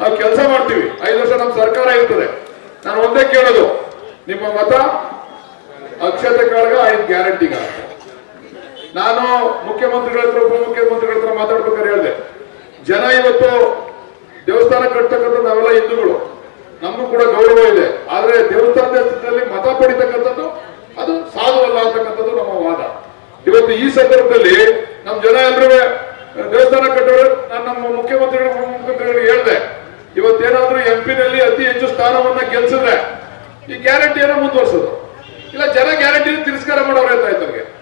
ನಾವು ಕೆಲಸ ಮಾಡ್ತೀವಿ. ಐದು ವರ್ಷ ನಮ್ಮ ಸರ್ಕಾರ ಇರ್ತದೆ. ನಾನು ಒಂದೇ ಕೇಳೋದು. ನಿಮ್ಮ ಮತ ಅಕ್ಷತೆ ಕಾಳಗ ಐದು ಗ್ಯಾರಂಟಿಗ ನಾನು ಮುಖ್ಯಮಂತ್ರಿಗಳ ಹತ್ರ, ಉಪಮುಖ್ಯಮಂತ್ರಿಗಳ ಹತ್ರ ಮಾತಾಡ್ಬೇಕಾದ್ರೆ ಹೇಳಿದೆ. ಜನ ಇವತ್ತು ದೇವಸ್ಥಾನ ಕಟ್ತಕ್ಕಂಥ ನಾವೆಲ್ಲ ಹಿಂದೂಗಳು. ನಮಗೂ ಕೂಡ ಗೌರವ ಇದೆ. ಆದ್ರೆ ದೇವಸ್ಥಾನದ ಹೆಸರಿನಲ್ಲಿ ಮತ ಪಡಿತಕ್ಕಂಥದ್ದು ಅದು ಸಾಧುವಲ್ಲ ಅಂತಕ್ಕಂಥದ್ದು ನಮ್ಮ ವಾದ. ಇವತ್ತು ಈ ಸಂದರ್ಭದಲ್ಲಿ ನಮ್ಮ ಜನ ಎಲ್ಲರೂ ದೇವಸ್ಥಾನ ಕಟ್ಟೋರು ನಾನು ನಮ್ಮ ಮುಖ್ಯಮಂತ್ರಿಗಳು ಎಂ ನಲ್ಲಿ ಅತಿ ಹೆಚ್ಚು ಸ್ಥಾನವನ್ನ ಗೆಲ್ಸಿದ್ರೆ ಈ ಗ್ಯಾರಂಟಿಯನ್ನ ಮುಂದುವರ್ಸೋದು. ಇಲ್ಲ, ಜನ ಗ್ಯಾರಂಟಿ ತಿರಸ್ಕಾರ ಮಾಡೋರು ಅಂತ ಆಯ್ತು ಅವ್ರಿಗೆ?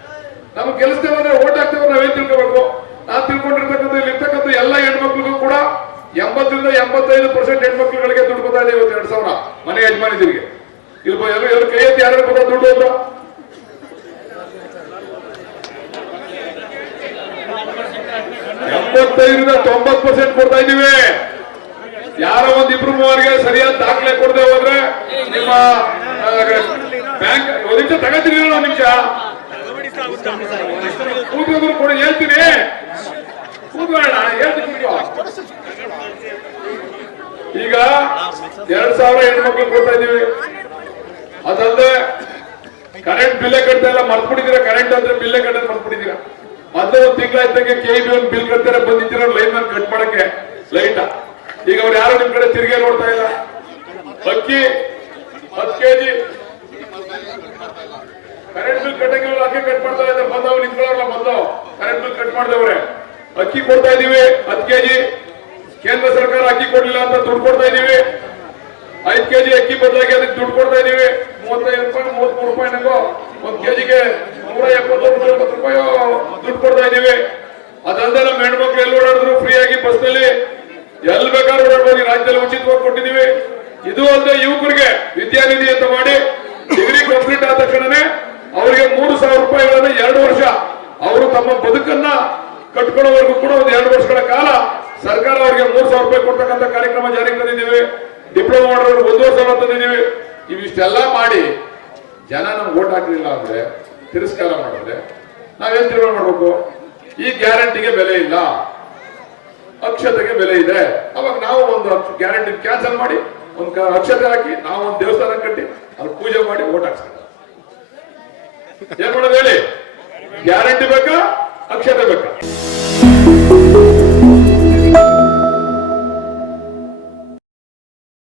ನಮ್ಗೆ ಗೆಲ್ಲಿಸ್ತೇವೆ ಅಂದ್ರೆ ಓಟ್ ಹಾಕ್ತೇವೆ ನಾವೇನ್ ತಿಳ್ಕೋಬೇಕು? ನಾನ್ ತಿಳ್ಕೊಂಡಿರ್ತಕ್ಕಂಥ ಇಲ್ಲಿ ಇರ್ತಕ್ಕಂಥ ಎಲ್ಲ ಹೆಣ್ಮಕ್ಳಿಗೂ ಕೂಡ ಎಂಬತ್ತರಿಂದ ಎಂಬತ್ತೈದು ಪರ್ಸೆಂಟ್ ಹೆಣ್ಮಕ್ಳುಗಳಿಗೆ ದುಡ್ಡು ಬರ್ತಾ ಇದೆ ಇವತ್ತು ಎರಡ್ ಸಾವಿರ. ಮನೆ ಯಜಮಾನಿದಿರಿಗೆ. ಇಲ್ಲಿ ಬ- ಎಲ್ಲ ಎಲ್ಲ ಕೈ ಎತ್ತಿ ಯಾರು ಬರ್ತಾ ದುಡ್ಡು ಅಂತ? ಎಂಬತ್ತೈದರಿಂದ ತೊಂಬತ್ ಪರ್ಸೆಂಟ್ ಕೊಡ್ತಾ ಇದೀವಿ ಯಾರೋ ಒಂದ್ ಇಬ್ರು ಮೂವರಿಗೆ ಸರಿಯಾದ ದಾಖಲೆ ಕೊಡದೆ ಹೋದ್ರೆ ನಿಮ್ಮ ಬ್ಯಾಂಕ್, ಒಂದ್ ನಿಮಿಷ ತಗೋತೀನಿ ಒಂದ್ ನಿಮಿಷ. ಕೊಡಿ, ಹೇಳ್ತೀನಿ. ಕೂತ್ಕೊಳ್ಳೋಣ, ಹೇಳ್ತೀನಿ. ಈಗ ಎರಡ್ ಸಾವಿರ ಹೆಣ್ಮಕ್ಳು ಕೊಡ್ತಾ ಇದೀವಿ. ಅದಲ್ಲದೆ ಕರೆಂಟ್ ಬಿಲ್ಲೇ ಕಟ್ತಾ ಇಲ್ಲ ಕರೆಂಟ್ ಅಂದ್ರೆ ಬಿಲ್ಲೇ ಕಟ್ಟೋದು ಮರ್ತ್ಬಿಟ್ಟಿದ್ದೀರಾ? ಮೊದಲು ಒಂದ್ ತಿಂಗಳಾಯ್ತಂಗೆ ಕೆ ಬಿ ಒಂದು ಬಿಲ್ ಕಟ್ತಾರೆ, ಬಂದಿದ್ದೀರ? ಲೈನ್ ಕಟ್ ಮಾಡಕ್ಕೆ. ಲೈಟ್ ಈಗ ಅವ್ರು ಯಾರು ನಿಮ್ ಕಡೆ ತಿರುಗಿ ನೋಡ್ತಾ ಇಲ್ಲ? ಅಕ್ಕಿ ಹತ್ತು ಕೆಜಿ. ಕರೆಂಟ್ ಬಿಲ್ ಕಟ್ಟಂಗಿಲ್ಲ, ಅಕ್ಕಿ ಕಟ್ ಮಾಡ್ತಾ ಇದ್ದಾರೆ. ಬಂದವ್ ನಿಂತ್ಕೊಳ್ಳೋಲ್ಲ ಬಂದವ್ ಕರೆಂಟ್ ಬಿಲ್ ಕಟ್ ಮಾಡಿದವ್ರೆ. ಅಕ್ಕಿ ಕೊಡ್ತಾ ಇದೀವಿ ಹತ್ತು ಕೆಜಿ. ಕೇಂದ್ರ ಸರ್ಕಾರ ಅಕ್ಕಿ ಕೊಡ್ಲಿಲ್ಲ ಅಂತ ದುಡ್ಡು ಕೊಡ್ತಾ ಇದೀವಿ ಐದು ಕೆಜಿ ಅಕ್ಕಿ ಬದಲಾಗಿ ಅದಕ್ಕೆ ದುಡ್ಡು ಕೊಡ್ತಾ ಇದೀವಿ ಮೂವತ್ತೈದು ರೂಪಾಯಿ, ಮೂವತ್ಮೂರು ರೂಪಾಯಿ ನಂಗೋ. ಒಂದ್ ಕೆಜಿಗೆ ನೂರ ಎಪ್ಪತ್ತೊಂದು ಎಪ್ಪತ್ತು ರೂಪಾಯಿ ದುಡ್ಡು ಕೊಡ್ತಾ ಇದೀವಿ ಅದಲ್ಲದೆ ನಮ್ಮ ಹೆಣ್ಮಕ್ಳು ರಾಜ್ಯದಲ್ಲಿ ಉಚಿತವಾಗಿ ಕೊಟ್ಟಿದ್ದೀವಿ. ಇದು ಒಂದು ಯುವಕರಿಗೆ ವಿದ್ಯಾನಿಧಿ ಅಂತ ಮಾಡಿ ಡಿಗ್ರಿ ಕಂಪ್ಲೀಟ್ ಆದ ತಕ್ಷಣನೇ ಅವರಿಗೆ ಮೂರು ಸಾವಿರ ರೂಪಾಯಿಗಳನ್ನ ಎರಡು ವರ್ಷ ಅವರು ತಮ್ಮ ಬದುಕನ್ನ ಕಟ್ಕೊಳ್ಳೋವರೆಗೂ ಕೂಡ ಒಂದು ಎರಡು ವರ್ಷಗಳ ಕಾಲ ಸರ್ಕಾರ ಅವರಿಗೆ ಮೂರು ಸಾವಿರ ರೂಪಾಯಿ ಕೊಡ್ತಕ್ಕಂಥ ಕಾರ್ಯಕ್ರಮ ಜಾರಿಗೆ ತಂದಿದ್ದೀವಿ. ಡಿಪ್ಲೊಮಾ ಮಾಡೋರು ಒಂದೂವರೆ ಸಾವಿರ ತಂದಿದ್ದೀವಿ. ಇವಿಷ್ಟೆಲ್ಲ ಮಾಡಿ ಜನ ನಮ್ಗೆ ಓಟ್ ಹಾಕಲಿಲ್ಲ ಅಂದ್ರೆ ತಿರಸ್ಕಾರ ಮಾಡಿದ್ರೆ ನಾವೇನ್ ತೀರ್ಮಾನ ಮಾಡಬೇಕು? ಈ ಗ್ಯಾರಂಟಿಗೆ ಬೆಲೆ ಇಲ್ಲ. ಅಕ್ಷತೆಗೆ ಬೆಲೆ ಇದೆ. ಅವಾಗ ನಾವು ಒಂದು ಗ್ಯಾರಂಟಿ ಕ್ಯಾನ್ಸಲ್ ಮಾಡಿ, ಒಂದು ಅಕ್ಷತೆ ಹಾಕಿ, ನಾವು ಒಂದು ದೇವಸ್ಥಾನ ಕಟ್ಟಿ, ಅಲ್ಲಿ ಪೂಜೆ ಮಾಡಿ ಓಟ್ ಹಾಕ್ಸ್ತಾರೆ ಏನ್ ಮಾಡೋದು ಹೇಳಿ? ಗ್ಯಾರಂಟಿ ಬೇಕಾ? ಅಕ್ಷತೆ ಬೇಕಾ?